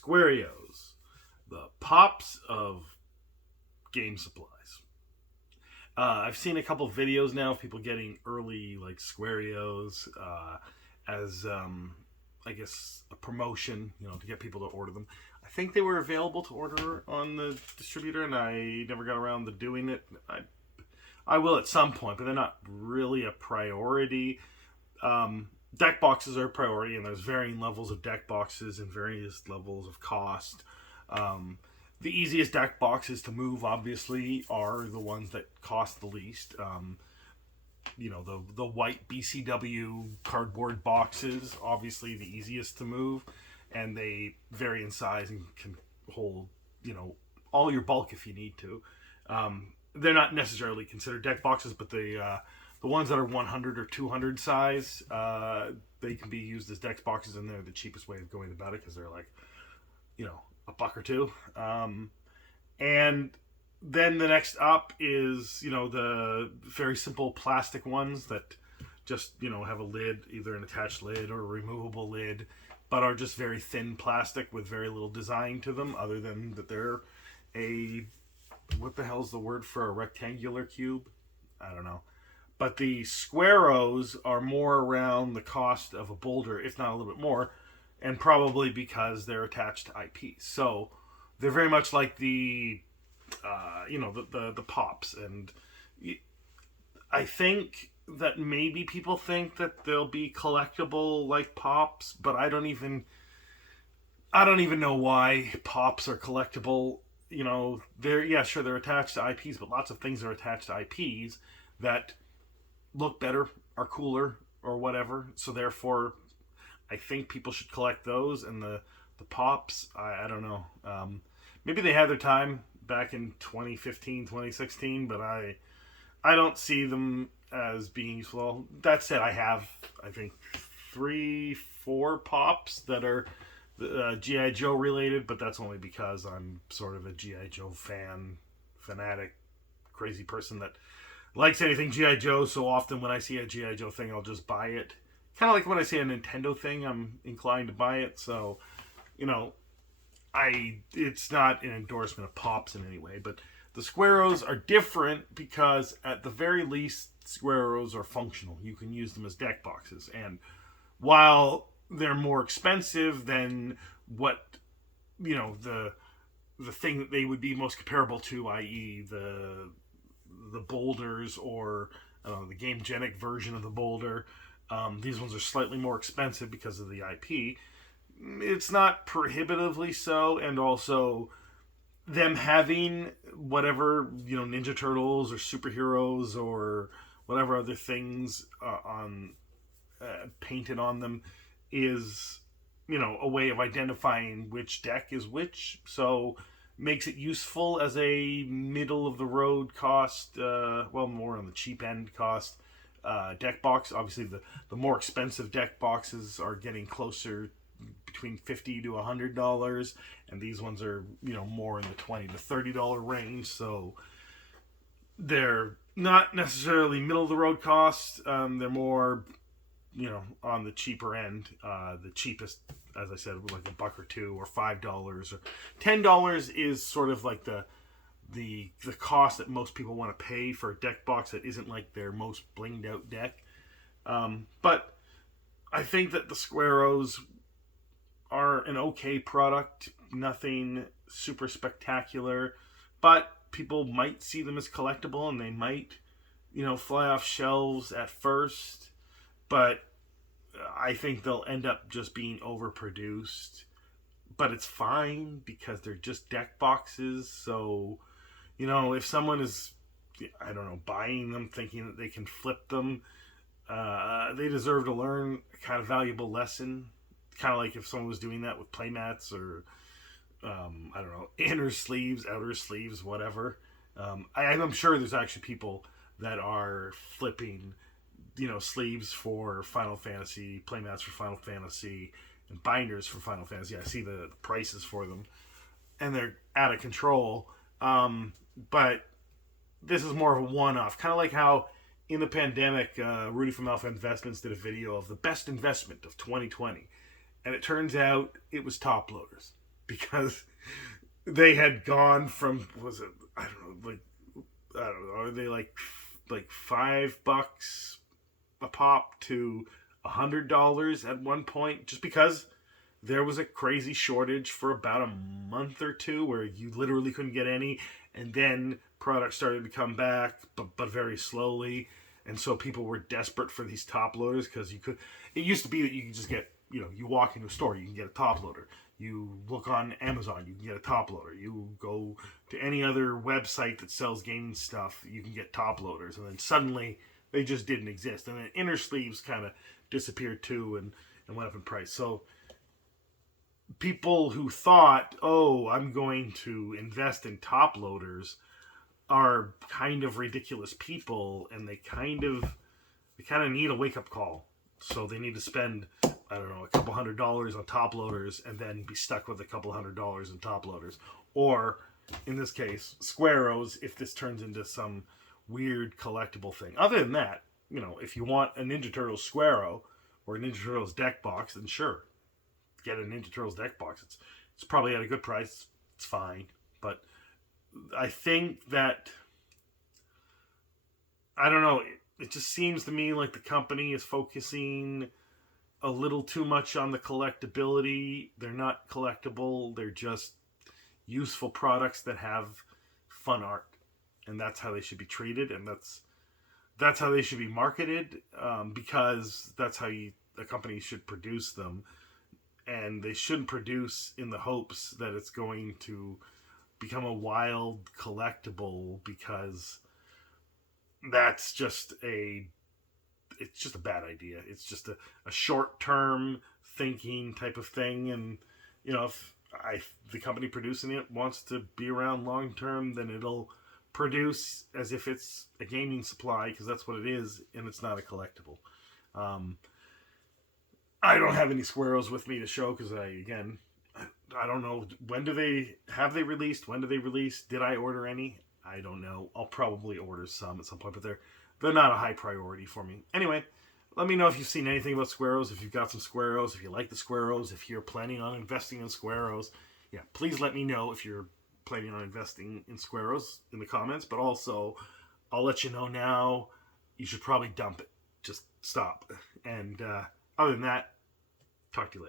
Squareos, the pops of game supplies. I've seen a couple videos now of people getting early like Squareos as I guess a promotion, to get people to order them. I think they were available to order on the distributor, and I never got around to doing it. I will at some point, but they're not really a priority. Deck boxes are a priority, and there's varying levels of deck boxes and various levels of cost. The easiest deck boxes to move, obviously, are the ones that cost the least. The white BCW cardboard boxes, obviously the easiest to move, and they vary in size and can hold, all your bulk if you need to. They're not necessarily considered deck boxes, but the ones that are 100 or 200 size, they can be used as deck boxes, and they're the cheapest way of going about it because they're like, a buck or two. And then the next up is, the very simple plastic ones that just, have a lid, either an attached lid or a removable lid, but are just very thin plastic with very little design to them, other than that they're what the hell's the word for a rectangular cube? I don't know. But the Squaroes are more around the cost of a boulder, if not a little bit more, and probably because they're attached to IPs. So they're very much like the pops. And I think that maybe people think that they'll be collectible like pops, but I don't even know why pops are collectible. They're attached to IPs, but lots of things are attached to IPs that look better, are cooler, or whatever. So therefore, I think people should collect those. And the pops, I don't know. Maybe they had their time back in 2015, 2016, but I don't see them as being useful. That said, I have, I think, 3-4 pops that are G.I. Joe related, but that's only because I'm sort of a G.I. Joe fanatic, crazy person that likes anything G.I. Joe. So often when I see a G.I. Joe thing, I'll just buy it. Kind of like when I see a Nintendo thing, I'm inclined to buy it. So, it's not an endorsement of pops in any way, but the Squaroes are different because at the very least, Squaroes are functional. You can use them as deck boxes, and while they're more expensive than what the thing that they would be most comparable to, i.e. the boulders or the Game Genic version of the boulder. These ones are slightly more expensive because of the IP. It's not prohibitively so, and also them having whatever, Ninja Turtles or superheroes or whatever other things painted on them is, a way of identifying which deck is which. So makes it useful as a middle of the road cost, more on the cheap end cost deck box. Obviously the more expensive deck boxes are getting closer between $50 to $100, and these ones are more in the $20 to $30 range. So they're not necessarily middle of the road costs. They're more on the cheaper end. The cheapest, as I said, like a buck or two, or $5 or $10 is sort of like the cost that most people want to pay for a deck box that isn't like their most blinged out deck. But I think that the Squaroes are an okay product, nothing super spectacular, but people might see them as collectible, and they might, fly off shelves at first, but I think they'll end up just being overproduced. But it's fine because they're just deck boxes. So, if someone is, buying them thinking that they can flip them, they deserve to learn a kind of valuable lesson. Kind of like if someone was doing that with playmats or, inner sleeves, outer sleeves, whatever. I'm sure there's actually people that are flipping, sleeves for Final Fantasy, playmats for Final Fantasy, and binders for Final Fantasy. I see the prices for them, and they're out of control. But this is more of a one-off. Kind of like how in the pandemic, Rudy from Alpha Investments did a video of the best investment of 2020. And it turns out it was top loaders. because they had gone from, was it, I don't know, like, I don't know, are they like $5 a pop to $100 at one point, just because there was a crazy shortage for about a month or two where you literally couldn't get any, and then products started to come back, but very slowly, and so people were desperate for these top loaders because you could. It used to be that you could just get, you walk into a store, you can get a top loader. You look on Amazon, you can get a top loader. You go to any other website that sells gaming stuff, you can get top loaders, and then suddenly they just didn't exist, and then inner sleeves kind of disappeared too, and went up in price. So people who thought, oh, I'm going to invest in top loaders, are kind of ridiculous people, and they kind of need a wake up call. So they need to spend, I don't know, a couple $100 on top loaders, and then be stuck with a couple $100 in top loaders. Or in this case, Squaroes, if this turns into some weird collectible thing. Other than that, if you want a Ninja Turtles Squarrow or a Ninja Turtles deck box, then sure, get a Ninja Turtles deck box. It's probably at a good price. It's fine. But I think that, I don't know, it just seems to me like the company is focusing a little too much on the collectability. They're not collectible. They're just useful products that have fun art. And that's how they should be treated. And that's how they should be marketed, because that's how a company should produce them. And they shouldn't produce in the hopes that it's going to become a wild collectible, because that's just it's just a bad idea. It's just a short-term thinking type of thing. And, if the company producing it wants to be around long-term, then it'll produce as if it's a gaming supply, because that's what it is, and it's not a collectible. I don't have any Squaroes with me to show, because I don't know, have they released? When do they release? Did I order any? I don't know. I'll probably order some at some point, but they're not a high priority for me. Anyway, let me know if you've seen anything about Squaroes, if you've got some Squaroes, if you like the Squaroes, if you're planning on investing in Squaroes. Yeah, please let me know if you're planning on investing in Squaroes in the comments, but also I'll let you know now, you should probably dump it. Just stop. And other than that, talk to you later.